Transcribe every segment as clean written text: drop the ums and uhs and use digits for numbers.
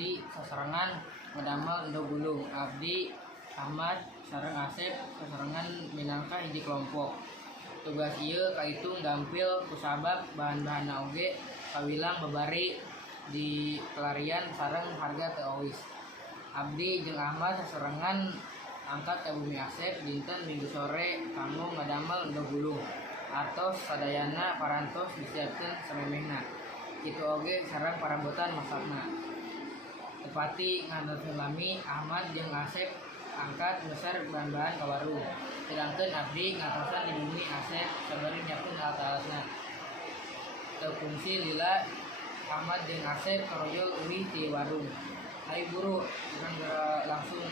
Abdi sasarangan ngadamel endog gulung. Abdi Ahmad sareng Asep sasarangan minangka hiji kelompok. Tugas ieu kaitu nggampil kusabab bahan-bahanna oge kawilang babari di pelarian sareng harga teu awis. Abdi jeung Ahmad sasarengan angkat ka Bumi Asep dinten Minggu sore kanggo ngadamel endog gulung. Atos sadayana parantos disiapkeun samemehna. Kitu oge sareng parambotan masakna. Tepati ngandelkeun lami, Ahmad jeung Asep angkat ngeser bahan-bahan ka warung. Sedangkeun Abdi ngatosan di Bumi Asep sabari nyiapkeun alat-alatna. Teu fungsi lila Ahmad jeung Asep karojol euwih ti warung. Hai buru, urang geura langsung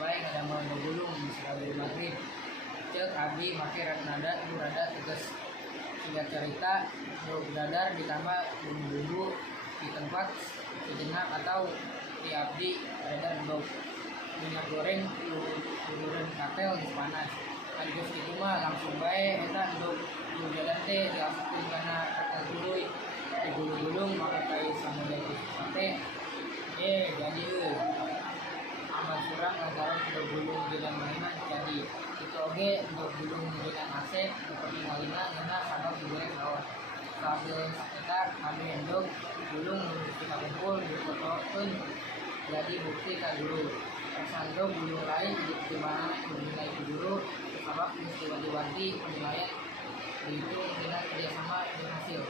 bae ngadamel endog gulung di sakabeu magrib. Ceuk Abdi make nada nu rada tegas. Singkat cerita, endog dadar ditambah bumbu-bumbu di tempat sejenak atau di Abdi dadar endog. Minyak goreng ulureun katel geus panas. Geus kitu mah langsung bae eta endog dadar teh diasupkeun kana katel tuluy. Digulung-gulung make kai samodel sate. Jadi Ahmad surang lantaran endog gulung jeung mainan jadi. Itu oge endog gulung jeung Asep seperti ngalina ngeuna sabab digoreng saos. Sabeus eta kami endog gulung nu dikumpul difotokeun jadi bukti ka guru. Sando gulung lain di mana dinilai ku guru sabab geus diwati-wati penilaian dihitung dina kerjasama jeung hasil.